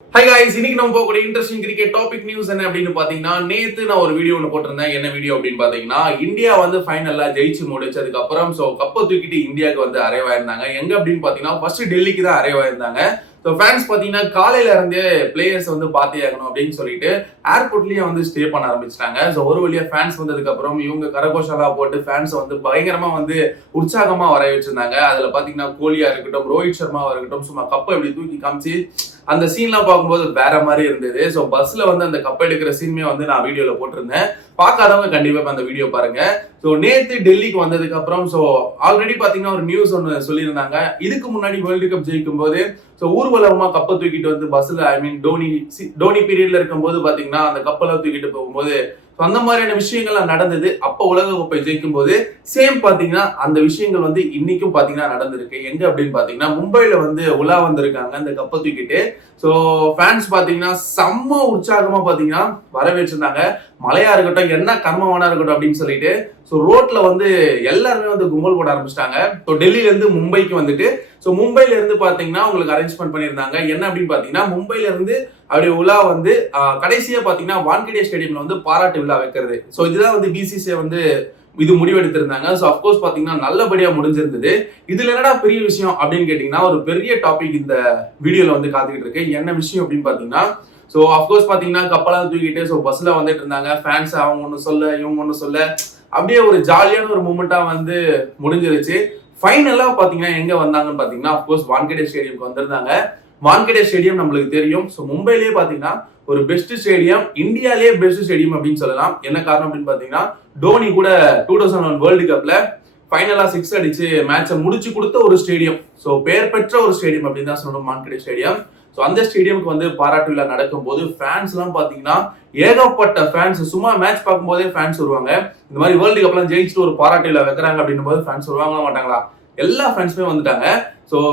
Hi guys, இன்னைக்கு நம்ம போகக்கூடிய இன்ட்ரெஸ்டிங் கிரிக்கெட் டாபிக் நியூஸ் என்ன அப்படின்னு பாத்தீங்கன்னா, நேத்து நான் ஒரு வீடியோ ஒன்று போட்டிருந்தேன். என்ன வீடியோ அப்படின்னு பாத்தீங்கன்னா, இந்தியா வந்து ஃபைனல்ல ஜெயிச்சு முடிச்சதுக்கு அப்புறம் கப்பை தூக்கிட்டு இந்தியாவுக்கு வந்து அரைவ் ஆயிருந்தாங்க. எங்க அப்படின்னு பாத்தீங்கன்னா, ஃபர்ஸ்ட் டெல்லிக்கு தான் அரைவ் ஆயிருந்தாங்க. ஃபேன்ஸ் பாத்தீங்கன்னா காலையில இருந்தே பிளேயர்ஸ் வந்து பார்த்தே ஆகணும் அப்படின்னு சொல்லிட்டு ஏர்போர்ட்லயே வந்து ஸ்டே பண்ண ஆரம்பிச்சிட்டாங்க. ஒரு வழியா ஃபேன்ஸ் வந்ததுக்கு அப்புறம் இவங்க கரகோஷாலா போட்டு ஃபேன்ஸ் வந்து பயங்கரமா வந்து உற்சாகமா வர வச்சிருந்தாங்க. அதுல பாத்தீங்கன்னா கோலியா இருக்கட்டும், ரோஹித் சர்மாவா இருக்கட்டும், சும்மா கப்பை எப்படி தூக்கி காமிச்சு அந்த சீன்லாம் பார்க்கும்போது வேற மாதிரி இருந்தது. பஸ்ல வந்து அந்த கப் எடுக்கிற சீனுமே வந்து நான் வீடியோல போட்டிருந்தேன். பார்க்காதவங்க கண்டிப்பா அந்த வீடியோ பாருங்க. நேத்து டெல்லிக்கு வந்ததுக்கு அப்புறம் ஆல்ரெடி பாத்தீங்கன்னா ஒரு நியூஸ் ஒன்று சொல்லியிருந்தாங்க. இதுக்கு முன்னாடி வேர்ல்டு கப் ஜெயிக்கும் போது ஊர்வலமா கப்பை தூக்கிட்டு வந்து பஸ்ல டோனி பீரியட்ல இருக்கும்போது பாத்தீங்கன்னா அந்த கப்பெல்லாம் தூக்கிட்டு போகும்போது அந்த மாதிரியான விஷயங்கள்லாம் நடந்தது. அப்ப உலக கோப்பை ஜெயிக்கும் போது சேம் பாத்தீங்கன்னா அந்த விஷயங்கள் வந்து இன்னைக்கும் பாத்தீங்கன்னா நடந்திருக்கு. எங்க அப்படின்னு பாத்தீங்கன்னா மும்பைல வந்து உலா வந்திருக்காங்க அந்த கப்பை தூக்கிட்டு. ஃபேன்ஸ் பாத்தீங்கன்னா செம்ம உற்சாகமா பாத்தீங்கன்னா வரவேற்றிருந்தாங்க. மழையா இருக்கட்டும், என்ன கர்மமானா இருக்கட்டும் அப்படின்னு சொல்லிட்டு ரோட்ல வந்து எல்லாருமே வந்து கும்பல் போட ஆரம்பிச்சிட்டாங்க. டெல்லியில இருந்து மும்பைக்கு வந்துட்டு மும்பைல இருந்து பாத்தீங்கன்னா உங்களுக்கு அரேஞ்ச்மெண்ட் பண்ணியிருந்தாங்க. என்ன அப்படின்னு பாத்தீங்கன்னா மும்பைல இருந்து அப்படியே உலா வந்து கடைசியா பாத்தீங்கன்னா வான்கடே ஸ்டேடியம்ல வந்து பாராட்டு விழா வைக்கிறது. இதுதான் வந்து பிசிசிஐ வந்து இது முடிவெடுத்திருந்தாங்க. அப்கோர்ஸ் பாத்தீங்கன்னா நல்லபடியா முடிஞ்சிருந்தது. இதுல என்னடா பெரிய விஷயம் அப்படின்னு கேட்டீங்கன்னா ஒரு பெரிய டாபிக் இந்த வீடியோல வந்து காத்துக்கிட்டு இருக்கு. என்ன விஷயம் அப்படின்னு பாத்தீங்கன்னா அப்கோர்ஸ் பாத்தீங்கன்னா கப்பலாம் தூக்கிட்டு பஸ்ல வந்துட்டு இருந்தாங்க. ஃபேன்ஸ் அவங்க ஒண்ணு சொல்ல இவங்க ஒண்ணு சொல்ல அப்படியே ஒரு ஜாலியான ஒரு மூமெண்டா வந்து முடிஞ்சிருச்சு. ஃபைனலா பாத்தீங்கன்னா எங்க வந்தாங்கன்னு பாத்தீங்கன்னா அப்கோர்ஸ் வான்கடே ஸ்டேடியம்க்கு வந்திருந்தாங்க. வான்கடே ஸ்டேடியம் நம்மளுக்கு தெரியும். மும்பையிலேயே பாத்தீங்கன்னா ஒரு பெஸ்ட் ஸ்டேடியம், இந்தியாலேயே பெஸ்ட் ஸ்டேடியம் அப்படின்னு சொல்லலாம். என்ன காரணம் அப்படின்னு பாத்தீங்கன்னா டோனி கூட 2001 வேர்ல்டு கப்ல ஃபைனலா 6 அடிச்சு மேட்சை முடிச்சு கொடுத்த ஒரு ஸ்டேடியம். பேர் பெற்ற ஒரு ஸ்டேடியம் அப்படின்னு தான் சொல்லணும் வான்கடே ஸ்டேடியம். அந்த ஸ்டேடியம்க்கு வந்து பாராட்டு விழா நடக்கும் போது ஃபேன்ஸ் எல்லாம் பாத்தீங்கன்னா ஏகப்பட்ட ஃபேன்ஸ், சும்மா மேட்ச் பார்க்கும் போதே ஃபேன்ஸ் வருவாங்க. இந்த மாதிரி வேர்ல்டு கப் எல்லாம் ஜெயிச்சுட்டு ஒரு பாராட்டு விழா வைக்கிறாங்க அப்படின்னும் போது ஃபேன்ஸ் வருவாங்களா மாட்டாங்களா? எல்லா ஃபேன்ஸுமே வந்துட்டாங்க.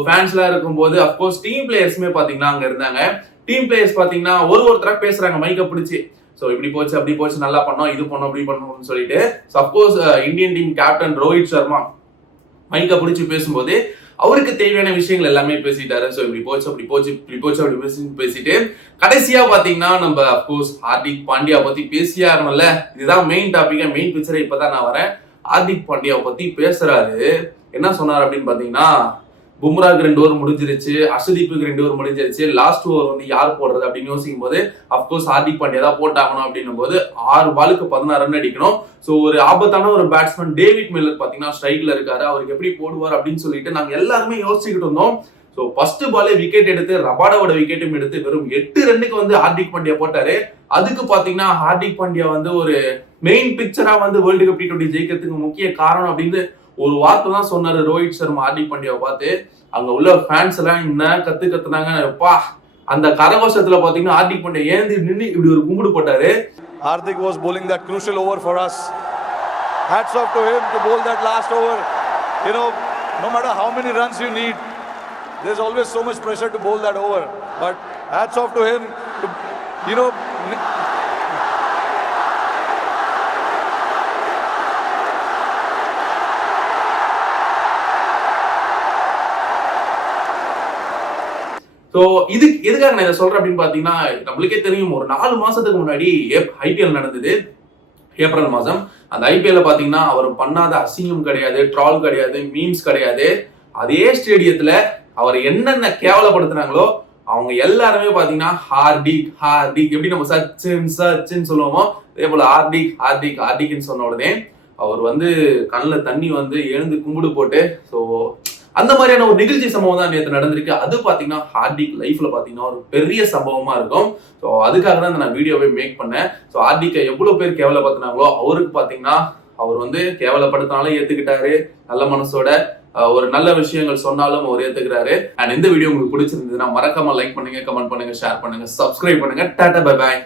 ஃபேன்ஸ் எல்லாம் இருக்கும்போது அப்கோர்ஸ் டீம் பிளேயர்ஸுமே பாத்தீங்கன்னா அங்க இருந்தாங்க. டீம் பிளேயர்ஸ் பாத்தீங்கன்னா ஒருத்தரா பேசுறாங்க மைக்க பிடிச்சி. இப்படி போச்சு அப்படி போச்சு, நல்லா பண்ணோம், இது பண்ணோம் அப்படி பண்ணோம்னு சொல்லிட்டு of course Indian team captain Rohit Sharma மைக்க பிடிச்சி பேசும்போது அவருக்கு தேவையான விஷயங்கள் எல்லாமே பேசிட்டாரு. இப்படி போச்சு அப்படி போச்சு இப்படி போச்சு அப்படி பேசிட்டு கடைசியா பாத்தீங்கன்னா நம்ம அப்கோர்ஸ் ஹார்திக் பாண்டியா பத்தி பேசியா இருக்கணும்ல. இதுதான் மெயின் டாபிக், மெயின் பிக்சர். இப்பதான் நான் வரேன். ஹார்திக் பாண்டியா பத்தி பேசுறாரு. என்ன சொன்னார் அப்படின்னு பாத்தீங்கன்னா, பும்ராக்கு 2 ஓவர் முடிஞ்சிருச்சு, அர்ஷதீப்புக்கு 2 ஓவர் முடிஞ்சிருச்சு, லாஸ்ட் ஓவர் வந்து யார் போடுறது அப்படின்னு யோசிக்கும் போது அப்கோர்ஸ் ஹார்திக் பாண்டியா தான் போட்டாகணும் அப்படின்னும் போது 6 பாலுக்கு 16 ரன் அடிக்கணும். ஒரு ஆபத்தான ஒரு பேட்ஸ்மேன் டேவிட் மில்லர் பாத்தீங்கன்னா ஸ்ட்ரைக்ல இருக்காரு, அவருக்கு எப்படி போடுவார் அப்படின்னு சொல்லிட்டு நாங்க எல்லாருமே யோசிச்சுக்கிட்டு இருந்தோம். ஃபர்ஸ்ட் பாலே விக்கெட் எடுத்து ரபாடாவோட விக்கெட்டும் எடுத்து வெறும் 8 ரன்னுக்கு வந்து ஹார்திக் பாண்டியா போட்டாரு. அதுக்கு பாத்தீங்கன்னா ஹார்திக் பாண்டியா வந்து ஒரு மெயின் பிக்சரா வந்து வேர்ல்டு கப் T20 ஜெயிக்கிறதுக்கு முக்கிய காரணம் அப்படின்னு ஒரு வார்த்தை தான் சொன்னாரு ரோஹித் சர்மா ஹார்திக் பாண்டியாவை பார்த்து. அங்க உள்ள ஃபேன்ஸ் எல்லாம் என்ன கத்துனாங்க. அந்த கரகோஷத்துல பாத்தீங்கன்னா ஹார்திக் பாண்டியா ஏந்தி நின்னு இப்படி ஒரு கும்பிடு போட்டாரு. Hardik was bowling that crucial over for us. Hats off to him to bowl that last over. No matter how many runs you need, there's always so much pressure to bowl that over. But hats off to him to, எதுக்காக நான் இதை சொல்றேன் அப்படின்னு பாத்தீங்கன்னா, நம்மளுக்கே தெரியும் ஒரு 4 மாசத்துக்கு முன்னாடி ஐபிஎல் நடந்தது, ஏப்ரல் மாசம். அந்த ஐபிஎல்ல பாத்தீங்கன்னா அவர் பண்ணாத அசிங்கம் கிடையாது, ட்ரால் கிடையாது, மீம்ஸ் கிடையாது. அதே ஸ்டேடியத்துல அவர் என்னென்ன கேவலப்படுத்துனாங்களோ அவங்க எல்லாருமே பாத்தீங்கன்னா ஹார்திக் ஹார்திக் எப்படி நம்ம சச்சின் சொல்லுவோமோ அதே போல ஹார்திக் ஹார்திக் ஹார்திக்னு சொன்ன உடனே அவர் வந்து கண்ணில் தண்ணி வந்து எழுந்து கும்பிடு போட்டு அந்த மாதிரியான ஒரு நிகழ்ச்சி சம்பவம் தான் நேற்று நடந்திருக்கு. அது பாத்தீங்கன்னா ஹார்திக் லைஃப்ல பாத்தீங்கன்னா ஒரு பெரிய சம்பவமா இருக்கும். அதுக்காக தான் நான் வீடியோவை மேக் பண்ணேன். ஹார்திக்கை எவ்வளவு பேர் கேவலப்படுத்தினாங்களோ அவருக்கு பாத்தீங்கன்னா அவர் வந்து கேவலப்படுத்தினாலும் ஏத்துக்கிட்டாரு. நல்ல மனசோட ஒரு நல்ல விஷயங்கள் சொன்னாலும் அவர் ஏத்துக்கிறாரு. அண்ட் இந்த வீடியோ உங்களுக்கு பிடிச்சிருந்ததுன்னா மறக்காம லைக் பண்ணுங்க, கமெண்ட் பண்ணுங்க, ஷேர் பண்ணுங்க, சப்ஸ்கிரைப் பண்ணுங்க. Tata bye bye.